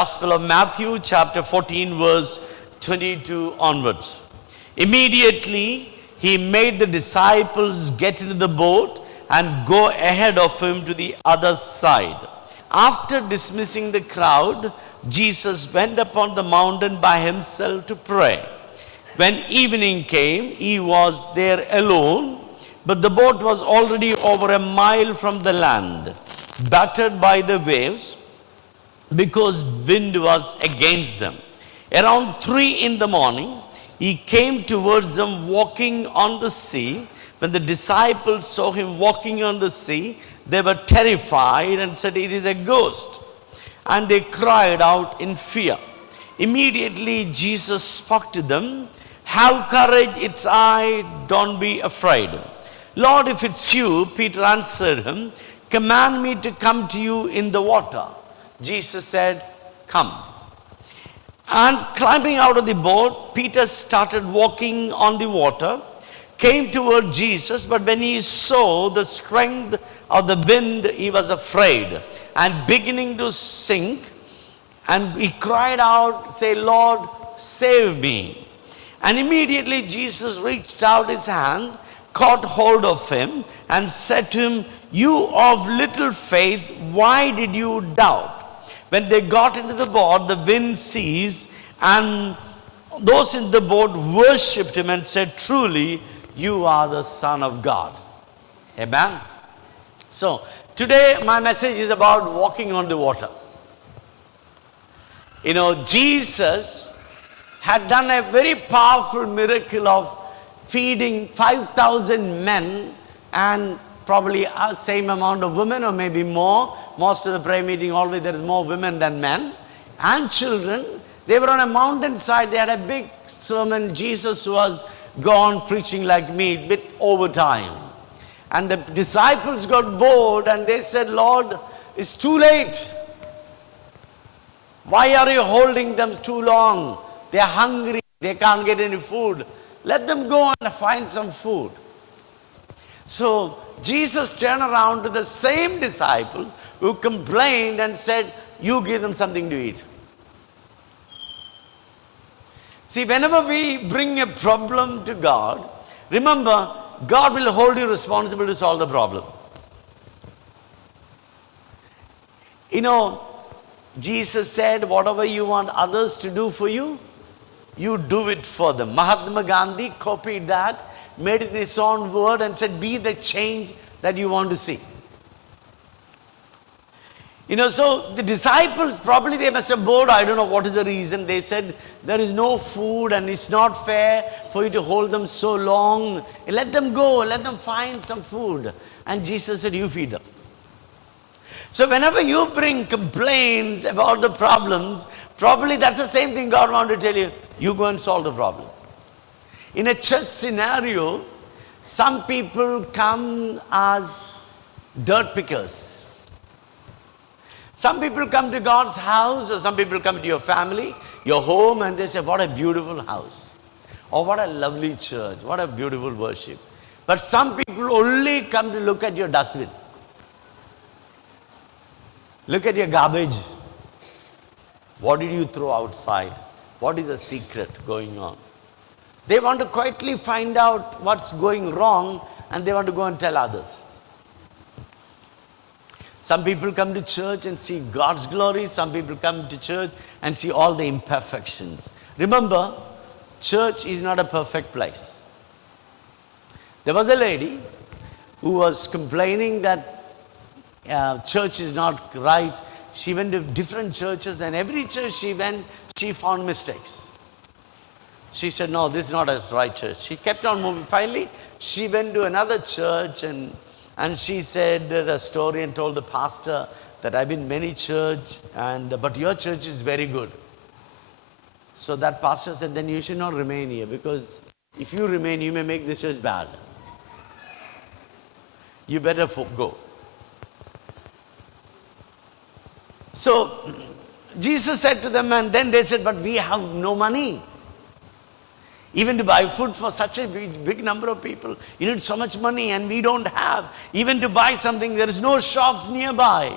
Gospel of Matthew chapter 14 verse 22 onwards. Immediately he made the disciples get into the boat and go ahead of him to the other side. After dismissing the crowd, Jesus went up on the mountain by himself to pray. When evening came, he was there alone, but the boat was already over a mile from the land, battered by the waves, because wind was against them. Around 3 in the morning, he came towards them walking on the sea. When the disciples saw him walking on the sea, they were terrified and said, "It is a ghost." And they cried out in fear. Immediately Jesus spoke to them, "Have courage, it's I, don't be afraid." "Lord, if it's you," Peter answered him, "command me to come to you in the water." Jesus said, "Come." And climbing out of the boat, Peter started walking on the water, came toward Jesus, but when he saw the strength of the wind, he was afraid and beginning to sink. And he cried out, say, "Lord, save me." And immediately Jesus reached out his hand, caught hold of him, and said to him, "You of little faith, why did you doubt?" When they got into the boat, the wind ceased, and those in the boat worshipped him and said, "Truly, you are the Son of God." Amen. So, today my message is about walking on the water. You know, Jesus had done a very powerful miracle of feeding 5,000 men and probably a same amount of women or maybe more. Most of the prayer meeting, always there is more women than men. And children. They were on a mountainside. They had a big sermon. Jesus was gone preaching like me, bit over time. And the disciples got bored and they said, "Lord, it's too late. Why are you holding them too long? They're hungry. They can't get any food. Let them go and find some food." So Jesus turned around to the same disciples who complained and said, "You give them something to eat." See, whenever we bring a problem to God, remember, God will hold you responsible to solve the problem. You know, Jesus said, whatever you want others to do for you, you do it for them. Mahatma Gandhi copied that, made it his own word and said, "Be the change that you want to see." You know, so the disciples, probably they must have bored. I don't know what is the reason. They said, "There is no food and it's not fair for you to hold them so long. Let them go, let them find some food." And Jesus said, "You feed them." So whenever you bring complaints about the problems, probably that's the same thing God wanted to tell you. You go and solve the problem. In a church scenario, some people come as dirt pickers. Some people come to God's house, or some people come to your family, your home, and they say, "What a beautiful house." Or "What a lovely church. What a beautiful worship." But some people only come to look at your dustbin. Look at your garbage. What did you throw outside? What is the secret going on? They want to quietly find out what's going wrong, and they want to go and tell others. Some people come to church and see God's glory. Some people come to church and see all the imperfections. Remember, church is not a perfect place. There was a lady who was complaining that church is not right. She went to different churches, and every church she went, she found mistakes. She said, "No, this is not a right church." She kept on moving. Finally, she went to another church and she said the story and told the pastor that, "I've been many church, but your church is very good." So that pastor said, "Then you should not remain here, because if you remain, you may make this church bad. You better go." So Jesus said to them, and then they said, "But we have no money. Even to buy food for such a big number of people, you need so much money, and we don't have. Even to buy something, there is no shops nearby."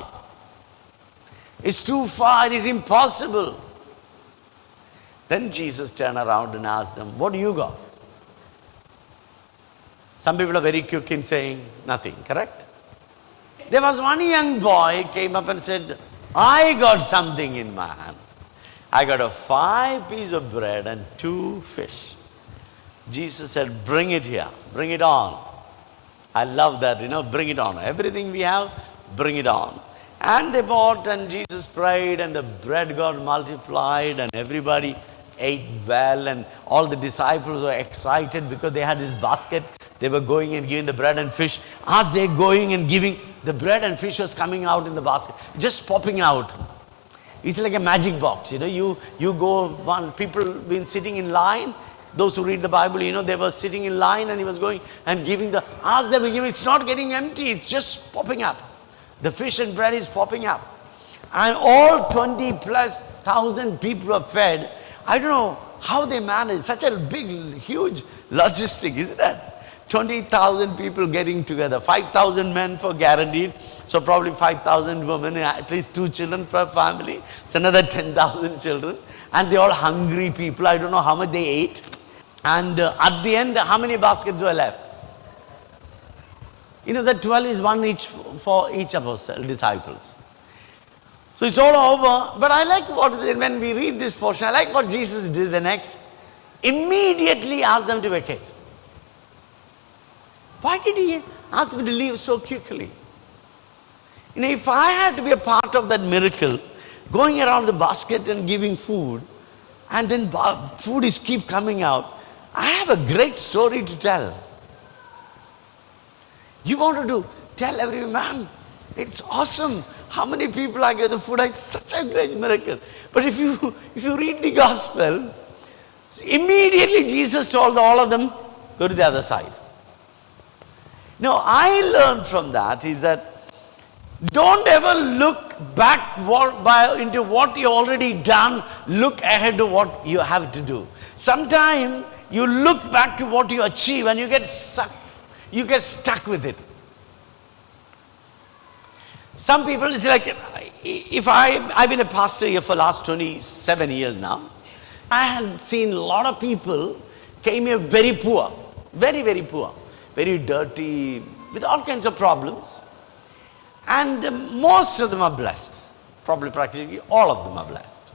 It's too far, it is impossible. Then Jesus turned around and asked them, what do you got? Some people are very quick in saying nothing, correct? There was one young boy came up and said, I got something in my hand. I got a 5 pieces of bread and 2 fish. Jesus said, bring it here, bring it on. I love that, bring it on. Everything we have, bring it on. And they bought, and Jesus prayed, and the bread got multiplied, and everybody ate well, and all the disciples were excited because they had this basket. They were going and giving the bread and fish. As they're going and giving, the bread and fish was coming out in the basket, just popping out. It's like a magic box, you go, people been sitting in line. Those who read the Bible, they were sitting in line, and he was going and giving as they were giving, it's not getting empty, it's just popping up. The fish and bread is popping up. And all 20,000+ people are fed. I don't know how they manage such a big, huge logistic, isn't it? 20,000 people getting together, 5,000 men for guaranteed, so probably 5,000 women, at least 2 children per family, so another 10,000 children, and they all hungry people. I don't know how much they ate. And at the end, how many baskets were left? That 12 is one each for each of us disciples. So it's all over. But I like when we read this portion, I like what Jesus did the next. Immediately asked them to vacate. Why did he ask them to leave so quickly? If I had to be a part of that miracle, going around the basket and giving food, and then food is keep coming out, I have a great story to tell. You wanted to tell every man, it's awesome. How many people I gave the food? It's such a great miracle. But if you read the gospel, immediately Jesus told all of them, go to the other side. Now, I learned from that is that don't ever look back into what you already done. Look ahead to what you have to do. Sometimes you look back to what you achieve and you get stuck. You get stuck with it. Some people, it's like, I've been a pastor here for the last 27 years now. I had seen a lot of people came here very poor, very, very poor, very dirty, with all kinds of problems. And most of them are blessed. Probably practically all of them are blessed.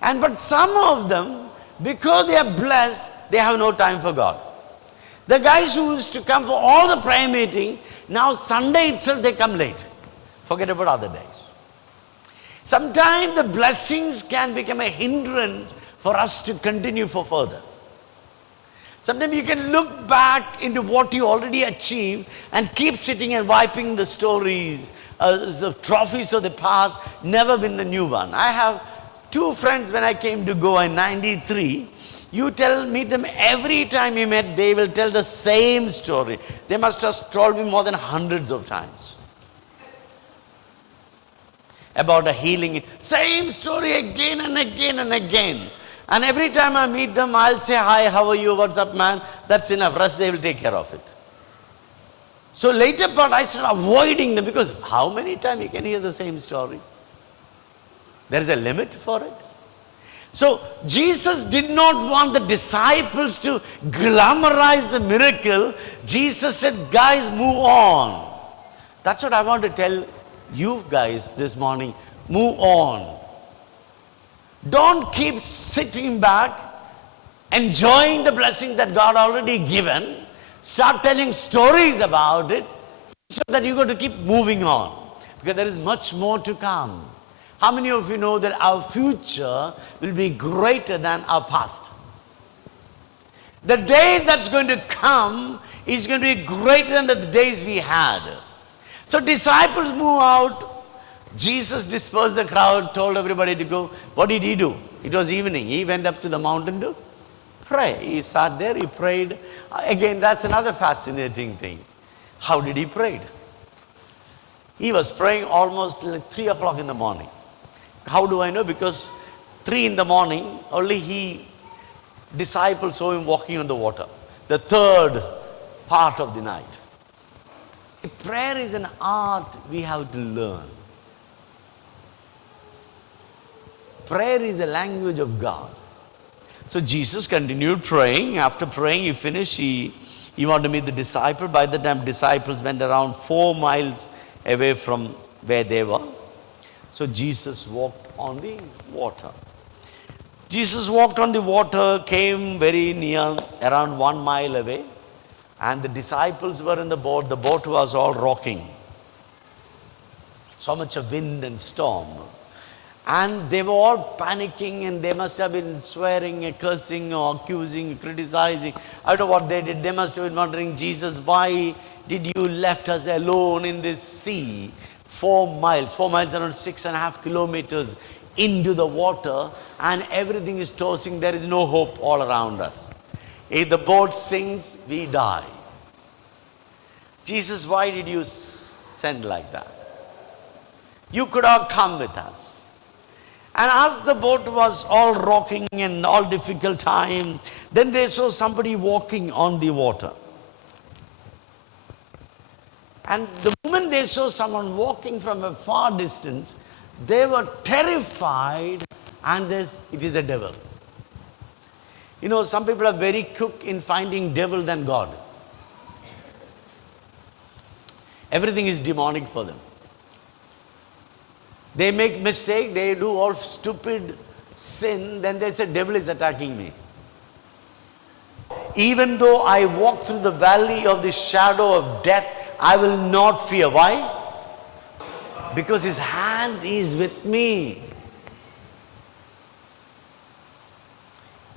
But some of them, because they are blessed, they have no time for God. The guys who used to come for all the prayer meeting, now Sunday itself they come late. Forget about other days. Sometimes the blessings can become a hindrance for us to continue for further. Sometimes you can look back into what you already achieved and keep sitting and wiping the stories, the trophies of the past, never win the new one. I have 2 friends when I came to Goa in 93. You meet them every time you met, they will tell the same story. They must have told me more than hundreds of times about a healing. Same story again and again and again. And every time I meet them, I'll say, hi, how are you? What's up, man? That's enough. Rest, they will take care of it. So later part, I started avoiding them because how many times you can hear the same story? There is a limit for it. So Jesus did not want the disciples to glamorize the miracle. Jesus said, guys, move on. That's what I want to tell you guys this morning. Move on. Don't keep sitting back, enjoying the blessing that God already given. Start telling stories about it so that you're going to keep moving on. Because there is much more to come. How many of you know that our future will be greater than our past? The days that's going to come is going to be greater than the days we had. So disciples move out. Jesus dispersed the crowd, told everybody to go. What did he do? It was evening. He went up to the mountain to pray. He sat there, he prayed. Again, that's another fascinating thing. How did he pray? He was praying almost like 3 o'clock in the morning. How do I know? Because 3 in the morning, only disciples saw him walking on the water. The 3rd part of the night. Prayer is an art we have to learn. prayer is the language of God. So Jesus continued praying. After praying, he finished. He wanted to meet the disciple. By the time disciples went around 4 miles away from where they were. So Jesus walked on the water. Jesus walked on the water, came very near, around 1 mile away. And the disciples were in the boat. The boat was all rocking. So much of wind and storm. And they were all panicking, and they must have been swearing and cursing or accusing, criticizing. I don't know what they did. They must have been wondering, Jesus, why did you left us alone in this sea? 4 miles around 6.5 kilometers into the water, and everything is tossing. There is no hope all around us. If the boat sinks, we die. Jesus, why did you send like that? You could have come with us. And as the boat was all rocking and all difficult time, then they saw somebody walking on the water. And the moment they saw someone walking from a far distance, they were terrified, and it is a devil. You know, some people are very quick in finding devil than God. Everything is demonic for them. They make mistake, they do all stupid sin, then they say, devil is attacking me. Even though I walk through the valley of the shadow of death, I will not fear. Why? Because his hand is with me.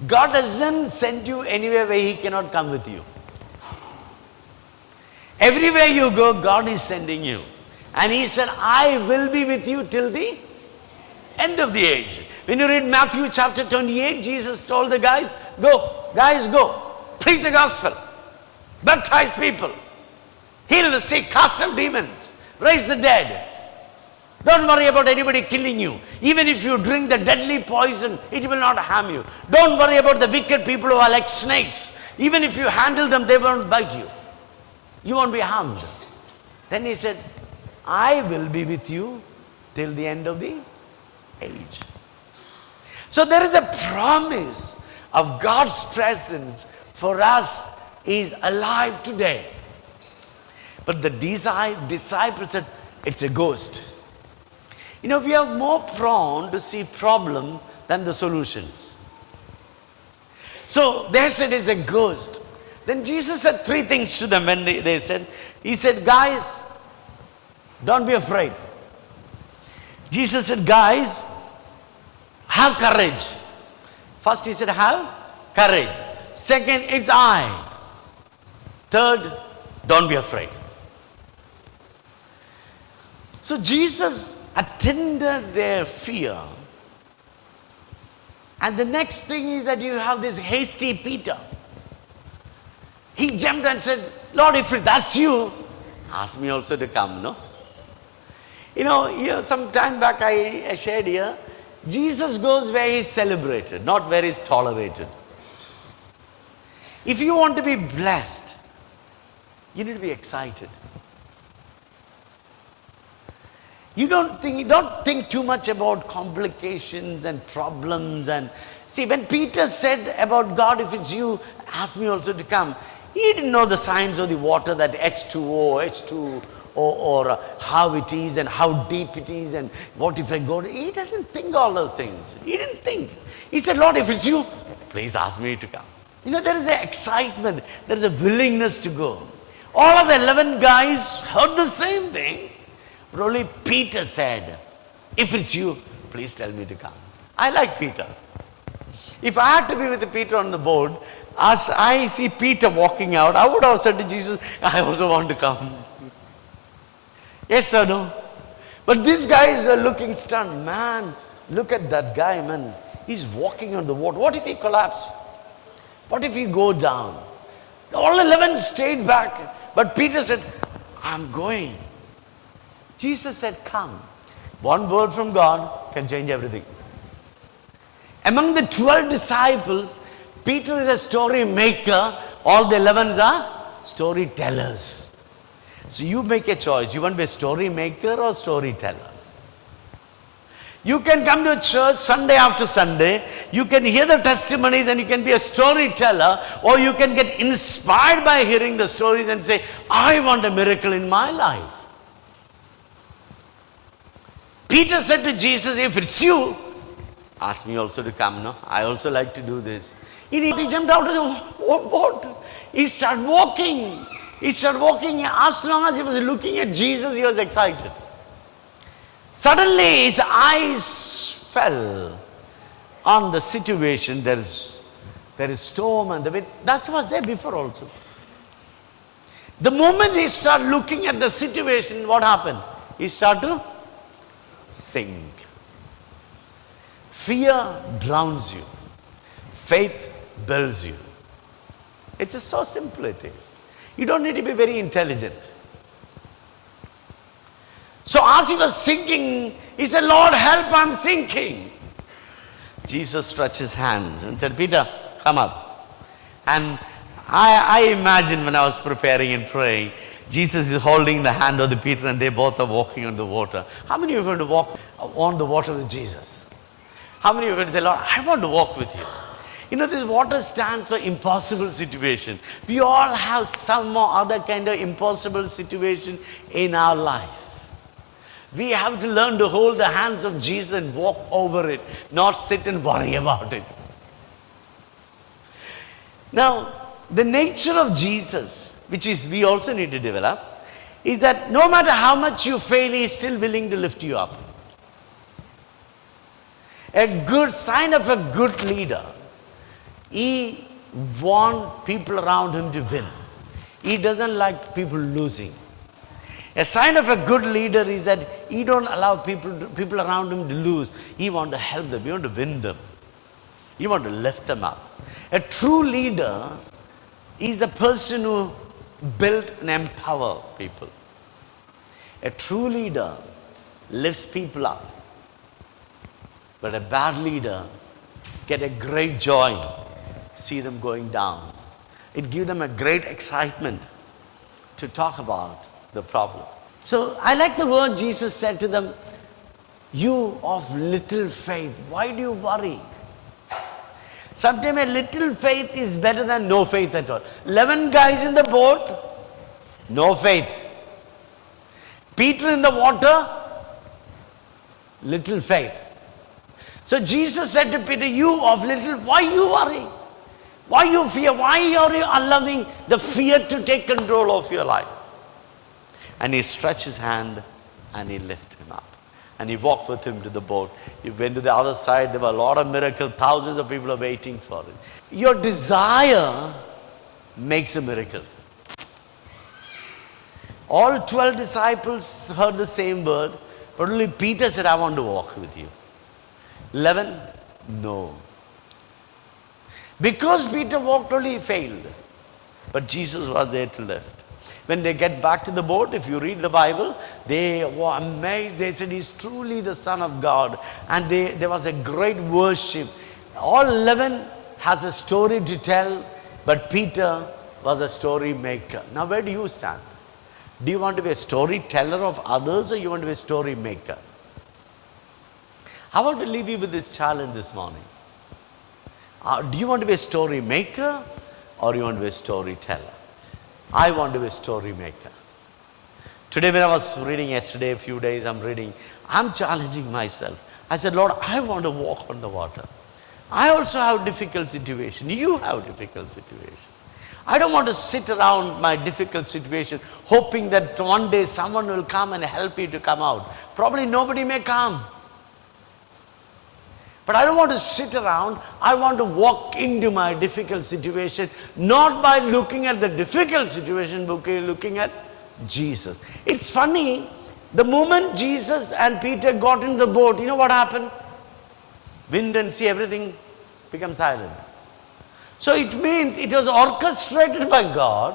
God doesn't send you anywhere where he cannot come with you. Everywhere you go, God is sending you. And he said, I will be with you till the end of the age. When you read Matthew chapter 28, Jesus told the guys, go, preach the gospel, baptize people, heal the sick, cast out demons, raise the dead. Don't worry about anybody killing you. Even if you drink the deadly poison, it will not harm you. Don't worry about the wicked people who are like snakes. Even if you handle them, they won't bite you. You won't be harmed. Then he said, I will be with you till the end of the age. So there is a promise of God's presence for us is alive today. But the disciples said, it's a ghost. You know, we are more prone to see problem than the solutions. So they said it's a ghost. Then Jesus said 3 things to them when they said, he said, guys, don't be afraid. Jesus said, guys, have courage. First he said, have courage. Second, it's I. Third, don't be afraid. So Jesus attended their fear. And the next thing is that you have this hasty Peter. He jumped and said, Lord, if that's you, ask me also to come, no? You know, here some time back I shared here, Jesus goes where he's celebrated, not where he's tolerated. If you want to be blessed, you need to be excited. You don't think too much about complications and problems. And see, when Peter said about God, if it's you, ask me also to come. He didn't know the science of the water, that H2O, or how it is and how deep it is and what if I go. He doesn't think all those things. He didn't think. He said, Lord, if it's you, please ask me to come. You know, there is an excitement. There is a willingness to go. All of the 11 guys heard the same thing. But only Peter said, if it's you, please tell me to come. I like Peter. If I had to be with Peter on the board, as I see Peter walking out, I would have said to Jesus, I also want to come. Yes or no? But these guys are looking stunned. Man, look at that guy, man. He's walking on the water. What if he collapses? What if he go down? All 11 stayed back. But Peter said, I'm going. Jesus said, come. One word from God can change everything. Among the 12 disciples, Peter is a story maker. All the 11 are storytellers. So you make a choice. You want to be a story maker or storyteller? You can come to church Sunday after Sunday. You can hear the testimonies and you can be a storyteller, or you can get inspired by hearing the stories and say, I want a miracle in my life. Peter said to Jesus, if it's you, ask me also to come. No, I also like to do this. He jumped out of the boat. He started walking. As long as he was looking at Jesus, he was excited. Suddenly his eyes fell on the situation. There is storm and the wind. That was there before also. The moment he started looking at the situation, what happened? He started to sink. Fear drowns you. Faith builds you. It's just so simple it is. You don't need to be very intelligent. So as he was sinking, he said, Lord, help, I'm sinking. Jesus stretched his hands and said, Peter, come up. And I imagine when I was preparing and praying, Jesus is holding the hand of the Peter and they both are walking on the water. How many of you are going to walk on the water with Jesus? How many of you are going to say, Lord, I want to walk with you? You know, this water stands for impossible situation. We all have some or other kind of impossible situation in our life. We have to learn to hold the hands of Jesus and walk over it, not sit and worry about it. Now, the nature of Jesus, which is we also need to develop, is that no matter how much you fail, he is still willing to lift you up. A good sign of a good leader, he wants people around him to win. He doesn't like people losing. A sign of a good leader is that he don't allow people around him to lose. He wants to help them. He wants to win them. He wants to lift them up. A true leader is a person who build and empower people. A true leader lifts people up. But a bad leader get a great joy, see them going down. It gives them a great excitement to talk about the problem. So I like the word Jesus said to them, you of little faith, why do you worry? Sometimes a little faith is better than no faith at all. 11 guys in the boat, no faith. Peter in the water, little faith. So Jesus said to Peter, you of little, why you worry? Why you fear? Why are you allowing the fear to take control of your life? And he stretched his hand and he lifted him up. And he walked with him to the boat. He went to the other side. There were a lot of miracles. Thousands of people are waiting for it. Your desire makes a miracle. All 12 disciples heard the same word, but only Peter said, I want to walk with you. 11, no. Because Peter walked, only he failed. But Jesus was there to lift. When they get back to the boat, if you read the Bible, they were amazed. They said, he's truly the Son of God. And there was a great worship. All 11 has a story to tell, but Peter was a story maker. Now, where do you stand? Do you want to be a storyteller of others, or you want to be a story maker? I want to leave you with this challenge this morning. Do you want to be a story maker, or you want to be a storyteller? I want to be a story maker. Today when I was reading yesterday, a few days I'm challenging myself. I said, Lord, I want to walk on the water. I also have difficult situation. You have difficult situation. I don't want to sit around my difficult situation hoping that one day someone will come and help you to come out. Probably nobody may come. But I don't want to sit around. I want to walk into my difficult situation, not by looking at the difficult situation, but looking at Jesus. It's funny, the moment Jesus and Peter got in the boat, you know what happened? Wind and sea, everything became silent. So it means it was orchestrated by God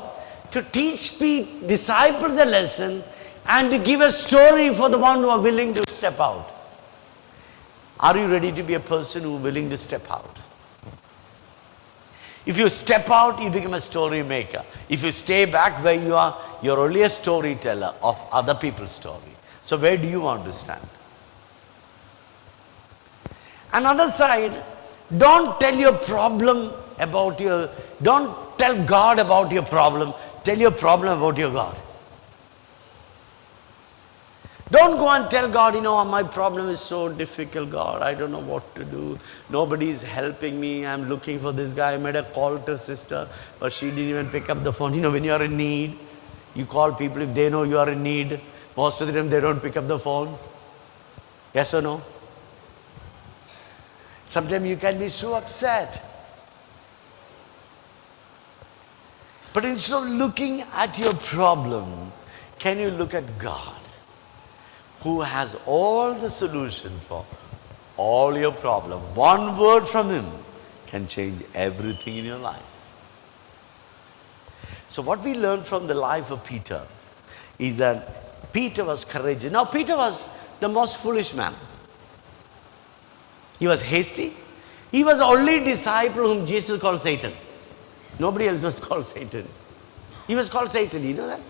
to teach disciples a lesson and to give a story for the one who are willing to step out. Are you ready to be a person who is willing to step out? If you step out, you become a story maker. If you stay back where you are, you're only a storyteller of other people's story. So where do you want to stand? Another side, don't tell your problem about your, don't tell God about your problem. Tell your problem about your God. Don't go and tell God, my problem is so difficult, God. I don't know what to do. Nobody is helping me. I'm looking for this guy. I made a call to sister, but she didn't even pick up the phone. When you are in need, you call people if they know you are in need. Most of the time, they don't pick up the phone. Yes or no? Sometimes you can be so upset. But instead of looking at your problem, can you look at God, who has all the solution for all your problem? One word from Him can change everything in your life. So what we learn from the life of Peter is that Peter was courageous. Now Peter was the most foolish man. He was hasty. He was the only disciple whom Jesus called Satan. Nobody else was called Satan. He was called Satan, you know that?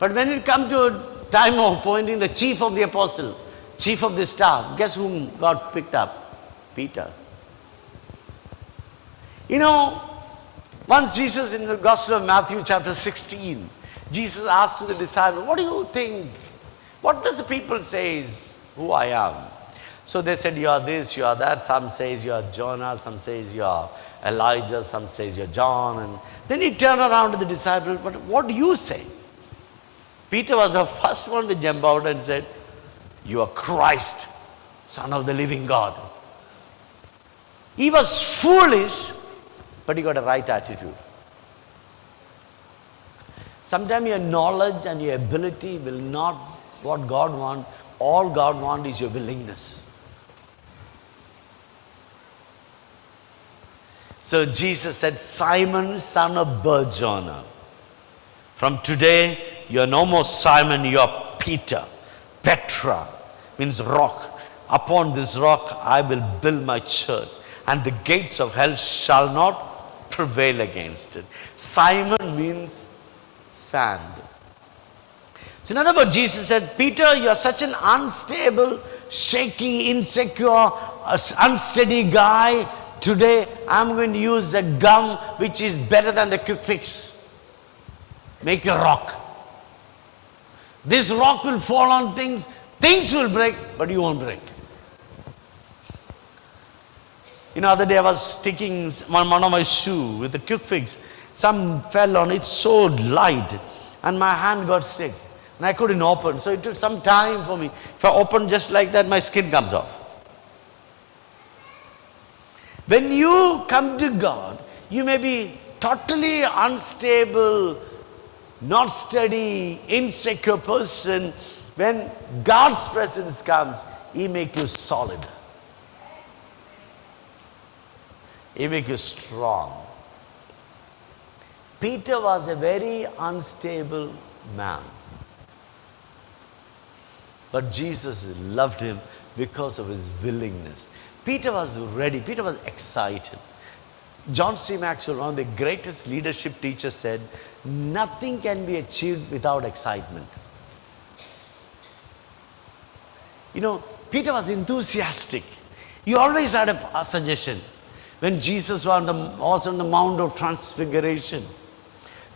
But when it come to a time of appointing the chief of the apostle, chief of the staff, guess whom God picked up? Peter. Once Jesus, in the Gospel of Matthew chapter 16, Jesus asked to the disciples, what do you think? What does the people say is who I am? So they said, you are this, you are that. Some says you are Jonah, some says you are Elijah, some says you are John. And then he turned around to the disciples, but what do you say? Peter was the first one to jump out and said, you are Christ, Son of the living God. He was foolish, but he got a right attitude. Sometimes your knowledge and your ability will not what God wants. All God wants is your willingness. So Jesus said, Simon, son of Bar-Jonah, from today you are no more Simon, you are Peter. Petra means rock. Upon this rock I will build my church, and the gates of hell shall not prevail against it. Simon means sand. So in other words, Jesus said, Peter, you are such an unstable, shaky, insecure, unsteady guy. Today I'm going to use the gum which is better than the quick fix. Make a rock. This rock will fall on things. Things will break, but you won't break. Other day I was sticking one of my shoe with a quick fix. Some fell on it, so light, and my hand got stuck. And I couldn't open. So it took some time for me. If I open just like that, my skin comes off. When you come to God, you may be totally unstable, not steady, insecure person. When God's presence comes, He makes you solid. He makes you strong. Peter was a very unstable man. But Jesus loved him because of his willingness. Peter was ready. Peter was excited. John C. Maxwell, one of the greatest leadership teachers, said, nothing can be achieved without excitement. Peter was enthusiastic. He always had a suggestion. When Jesus was on the Mount of Transfiguration,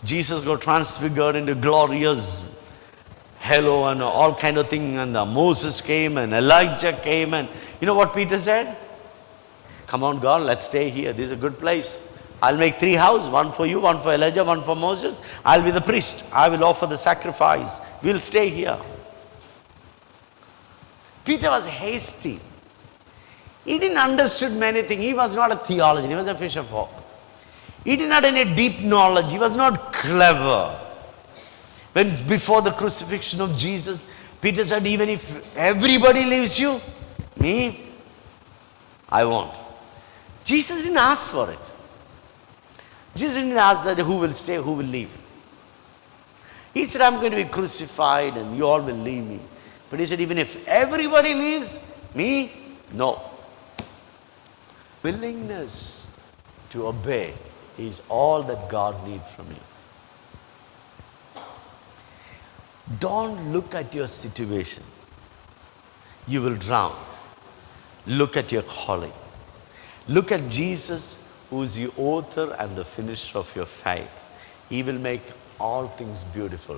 Jesus got transfigured into glorious halo and all kind of thing, and Moses came and Elijah came, and you know what Peter said? Come on, God, let's stay here. This is a good place. I'll make 3 houses, one for you, one for Elijah, one for Moses. I'll be the priest. I will offer the sacrifice. We'll stay here. Peter was hasty. He didn't understand many things. He was not a theologian. He was a fisher folk. He didn't have any deep knowledge. He was not clever. When before the crucifixion of Jesus, Peter said, even if everybody leaves you, me, I won't. Jesus didn't ask for it. Jesus didn't ask that who will stay, who will leave. He said, I'm going to be crucified and you all will leave me. But he said, even if everybody leaves, me, no. Willingness to obey is all that God needs from you. Don't look at your situation. You will drown. Look at your calling. Look at Jesus, who is the author and the finisher of your faith. He will make all things beautiful.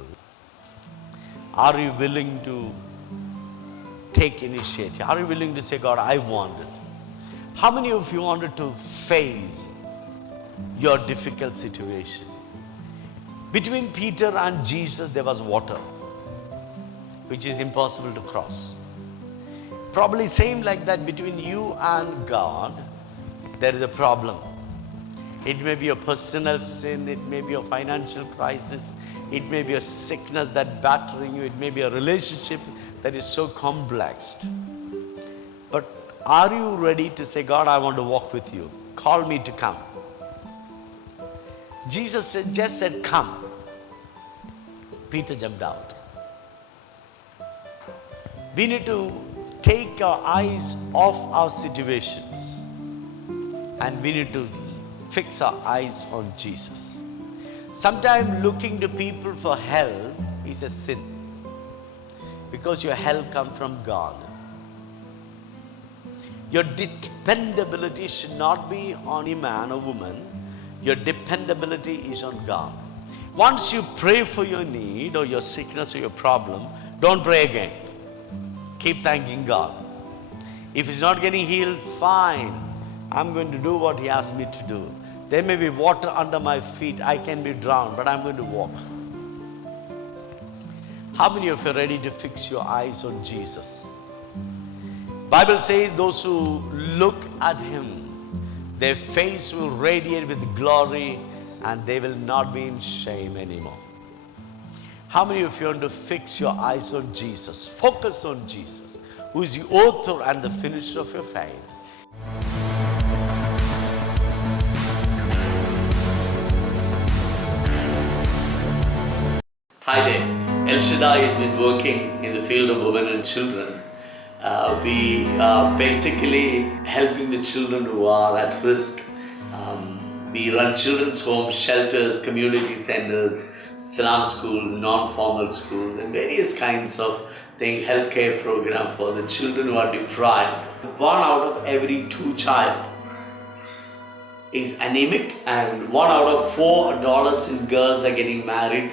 Are you willing to take initiative? Are you willing to say, God, I want it? How many of you wanted to face your difficult situation? Between Peter and Jesus, there was water, which is impossible to cross. Probably same like that between you and God, there is a problem. It may be a personal sin, it may be a financial crisis, it may be a sickness that battering you, it may be a relationship that is so complex. But are you ready to say, God, I want to walk with you. Call me to come. Jesus just said, come. Peter jumped out. We need to take our eyes off our situations and we need to fix our eyes on Jesus. Sometimes looking to people for help is a sin, because your help comes from God. Your dependability should not be on a man or woman. Your dependability is on God. Once you pray for your need or your sickness or your problem, don't pray again. Keep thanking God. If it's not getting healed, fine. I'm going to do what He asked me to do. There may be water under my feet. I can be drowned, but I'm going to walk. How many of you are ready to fix your eyes on Jesus? Bible says those who look at Him, their face will radiate with glory and they will not be in shame anymore. How many of you want to fix your eyes on Jesus? Focus on Jesus, who is the author and the finisher of your faith. Hi there. El Shaddai has been working in the field of women and children. We are basically helping the children who are at risk. We run children's homes, shelters, community centers, salam schools, non-formal schools, and various kinds of healthcare program for the children who are deprived. 1 out of every 2 child is anemic, and 1 out of 4 adolescent girls are getting married,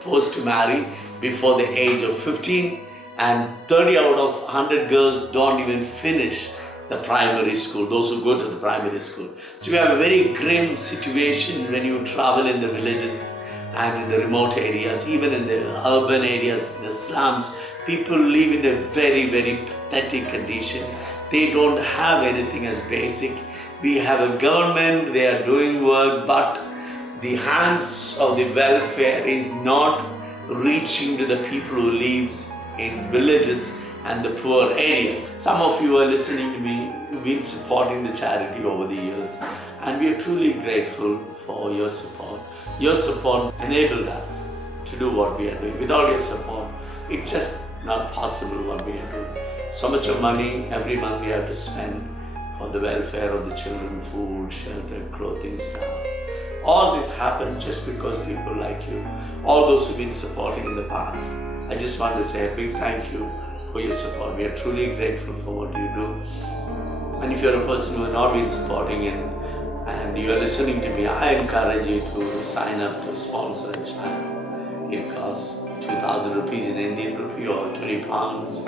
forced to marry before the age of 15, and 30 out of 100 girls don't even finish the primary school, those who go to the primary school. So we have a very grim situation when you travel in the villages and in the remote areas, even in the urban areas, in the slums. People live in a very, very pathetic condition. They don't have anything as basic. We have a government, they are doing work, but the hands of the welfare is not reaching to the people who lives in villages and the poor areas. Some of you are listening to me, you've been supporting the charity over the years, and we are truly grateful for your support. Your support enabled us to do what we are doing. Without your support, it's just not possible what we are doing. So much of money every month we have to spend for the welfare of the children, food, shelter, clothing, stuff. All this happened just because people like you, all those who've been supporting in the past. I just want to say a big thank you for your support. We are truly grateful for what you do. And if you're a person who has not been supporting and you are listening to me, I encourage you to sign up to sponsor a child. It costs 2,000 rupees in Indian rupee or 20 pounds.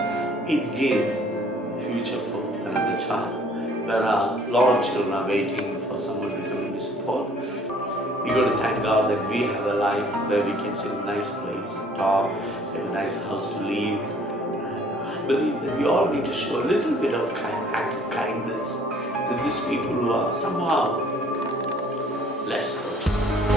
It gives future for another child. There are a lot of children are waiting for someone to come in to support. We got to thank God that we have a life where we can sit in a nice place and talk, we have a nice house to live. And I believe that we all need to show a little bit of act of kindness to these people who are somehow less fortunate.